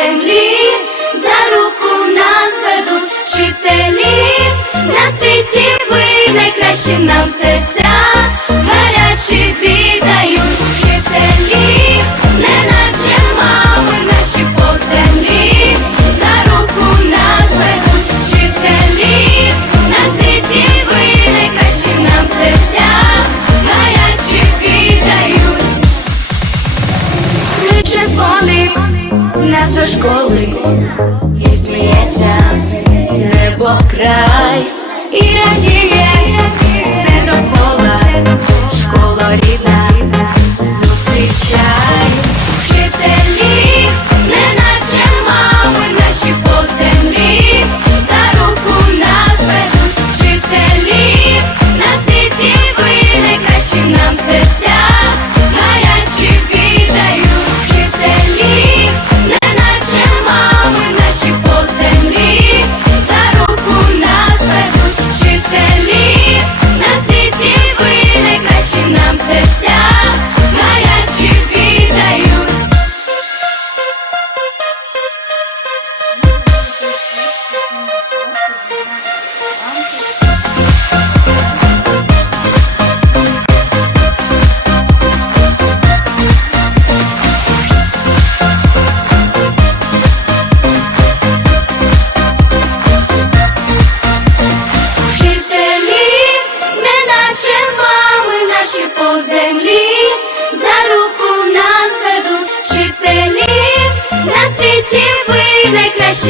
землі, за руку нас ведуть вчителі, на світі ви найкращі нам серця. нас до школи. І сміється небо край. І радіє все довкола, школа рідна, зустрічай. Вчителі.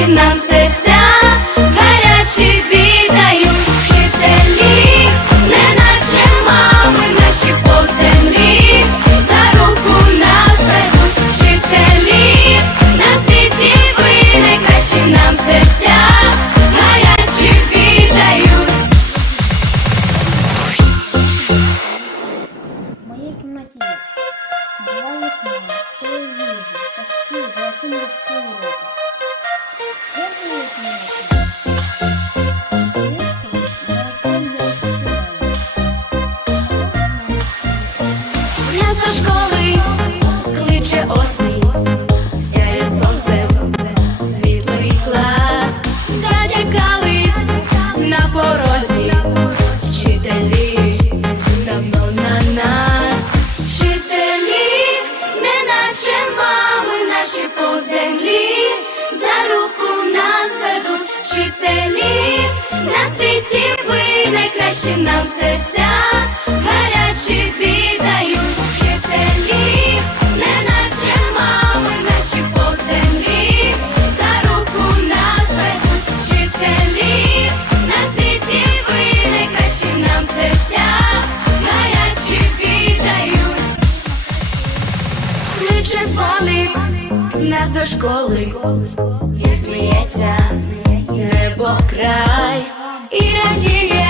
Починався наші нам серця гарячі віддають. Вчителі, не наче мами, наші по землі, за руку нас ведуть. Вчителі, на світі ви найкращі нам серця, гарячі віддають, Кличе дзвони нас до школи, як сміється, небо край. І радіє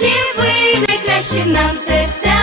світі ви найкращі нам серця.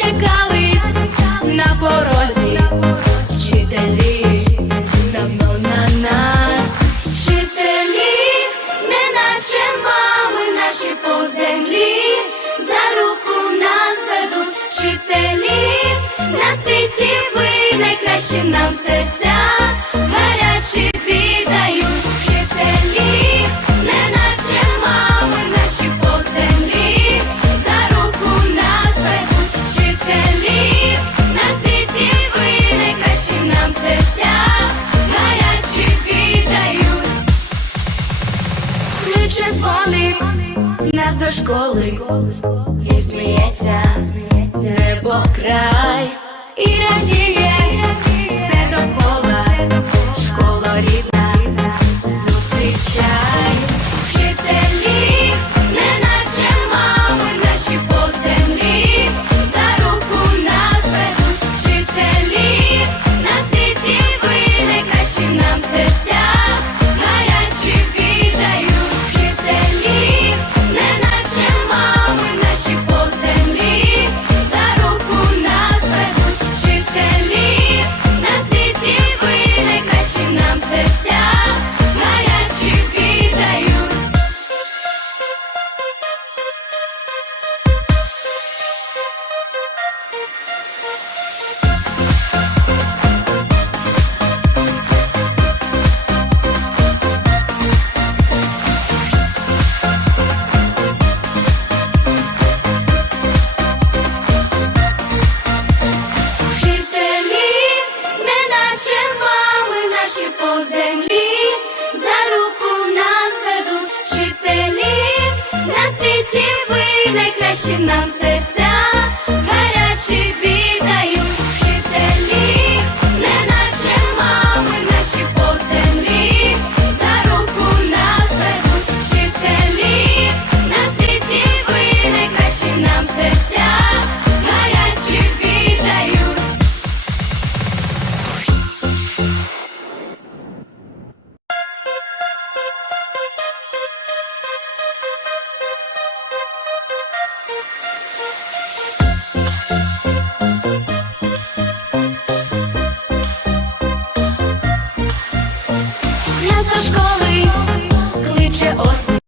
зачекались на порозі. Вчителі, давно на нас, вчителі, не наші мами, наші по землі, за руку нас ведуть вчителі, на світі ви найкраще нам серця. Нас до школи, і сміється небо край, і радіє все довкола, школа рідна, зустрічай. Вчителі, не наче мами наші по землі, за руку нас ведуть вчителі, на світі ви найкращі нам серця, ведуть вчителі, на світі ви найкращі нам серця.